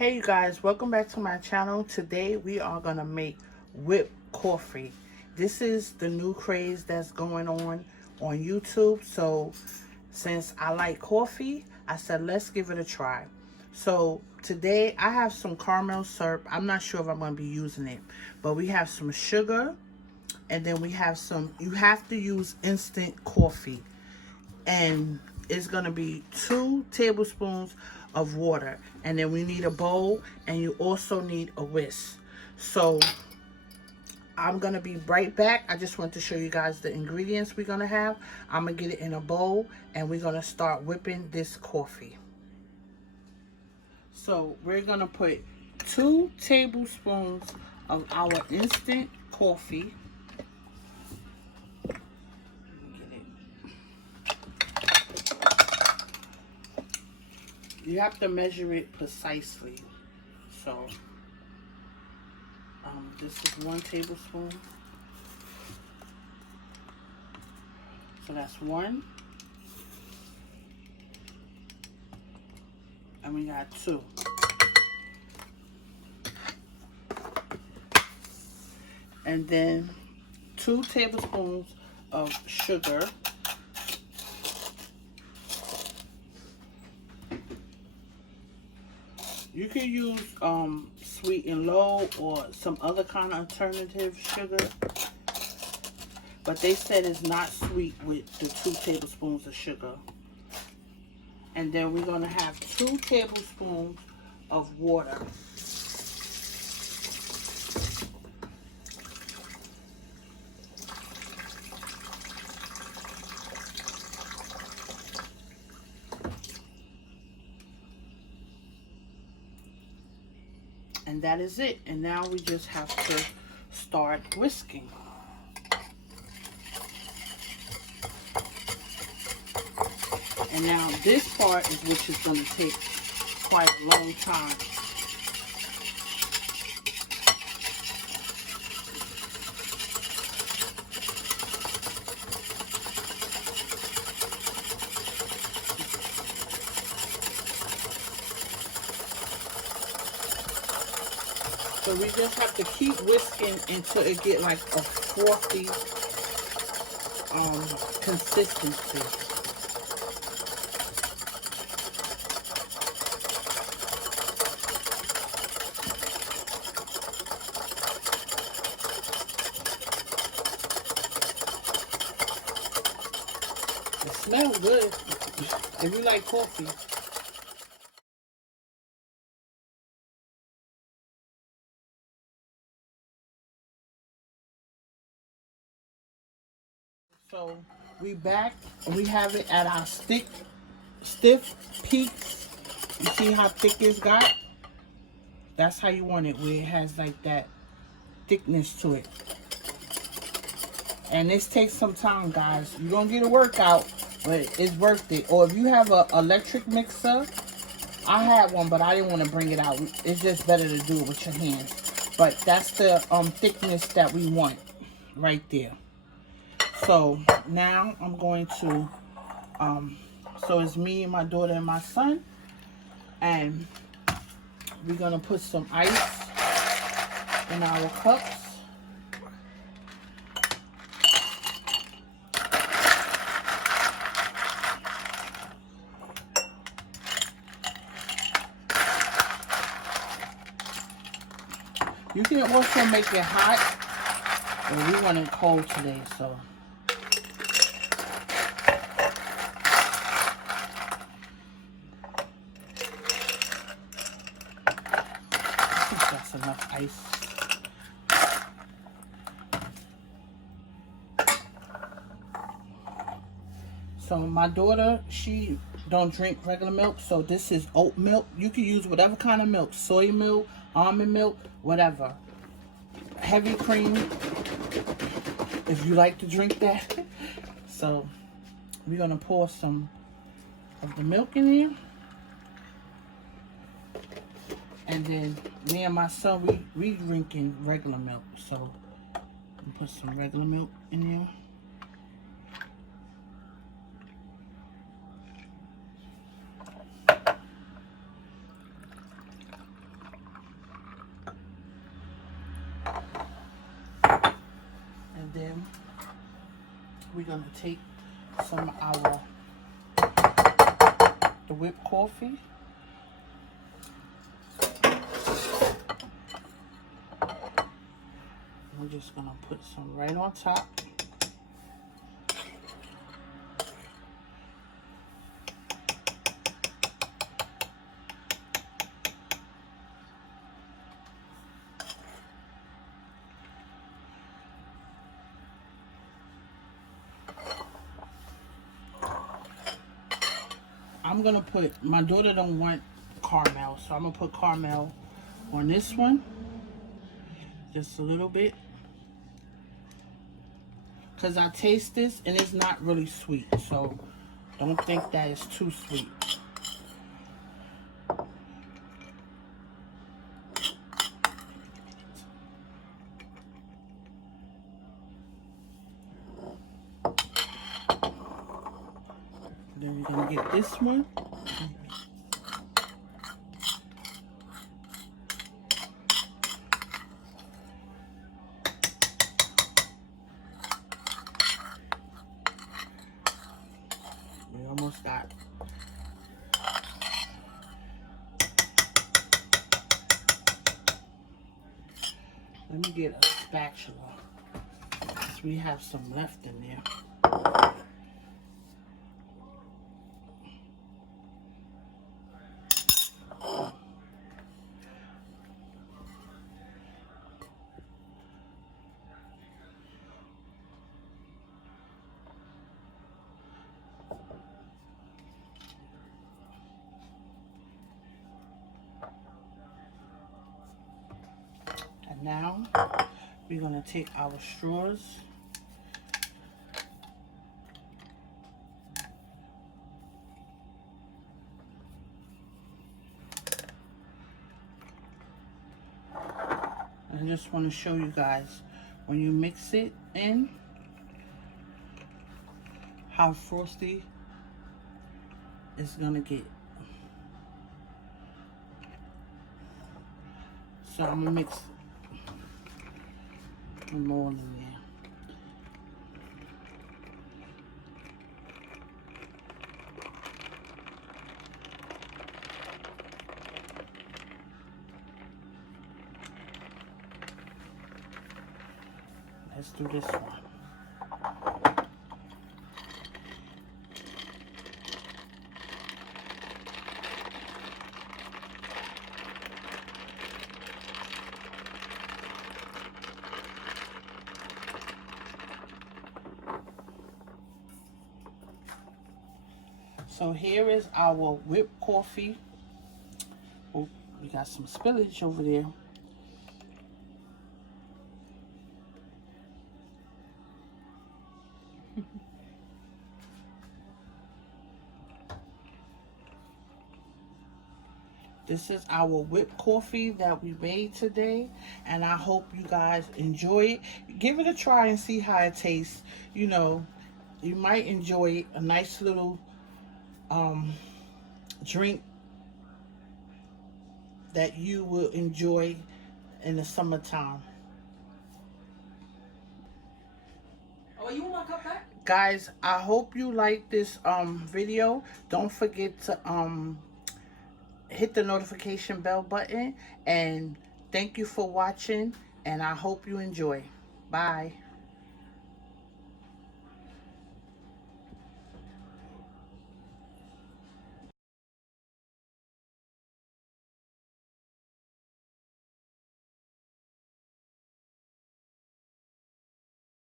Hey you guys, welcome back to my channel. Today we are gonna make whipped coffee. This is the new craze that's going on YouTube. So since I like coffee, I said let's give it a try. So today I have some caramel syrup. I'm not sure if I'm gonna be using it, but we have some sugar, and then we have some, you have to use instant coffee, and it's gonna be 2 tablespoons of water, and then we need a bowl, and you also need a whisk. So I'm gonna be right back. I just want to show you guys the ingredients we're gonna have. I'm gonna get it in a bowl, and we're gonna start whipping this coffee. So we're gonna put 2 tablespoons of our instant coffee. You have to measure it precisely. So this is 1 tablespoon. So that's 1. And we got 2. And then 2 tablespoons of sugar. You can use sweet and low or some other kind of alternative sugar, but they said it's not sweet with the 2 tablespoons of sugar. And then we're going to have 2 tablespoons of water. And that is it. And now we just have to start whisking. And now this part is which is going to take quite a long time. So we just have to keep whisking until it get like a frothy consistency. It smells good if you like coffee. So we back and we have it at our stiff peaks. You see how thick it's got? That's how you want it, where it has like that thickness to it. And this takes some time, guys. You're gonna get a workout, but it's worth it. Or if you have an electric mixer, I had one, but I didn't want to bring it out. It's just better to do it with your hands. But that's the thickness that we want right there. So now I'm going to, so it's me and my daughter and my son, and we're gonna put some ice in our cups. You can also make it hot, but we want it cold today, so. I think that's enough ice. So my daughter, she don't drink regular milk, so this is oat milk. You can use whatever kind of milk, soy milk, almond milk, whatever. Heavy cream, if you like to drink that. So we're gonna pour some of the milk in here. And then me and my son, we drinking regular milk. So we put some regular milk in there. we're gonna take some of the whipped coffee. We're just gonna put some right on top. I'm gonna put, my daughter don't want caramel, so I'm gonna put caramel on this one, just a little bit, because I taste this and it's not really sweet, so don't think that it's too sweet. Then we're gonna get this one. We almost got. Let me get a spatula, because we have some left in there. And now we're gonna take our straws. I just want to show you guys, when you mix it in, how frosty it's gonna get. So I'm gonna mix more in there. Let's do this one. So here is our whipped coffee. Oh, we got some spillage over there. This is our whipped coffee that we made today, and I hope you guys enjoy it. Give it a try and see how it tastes. You know, you might enjoy it. A nice little drink that you will enjoy in the summertime. Oh, you want my cup back? Guys, I hope you like this video. Don't forget to hit the notification bell button, and thank you for watching, and I hope you enjoy. Bye.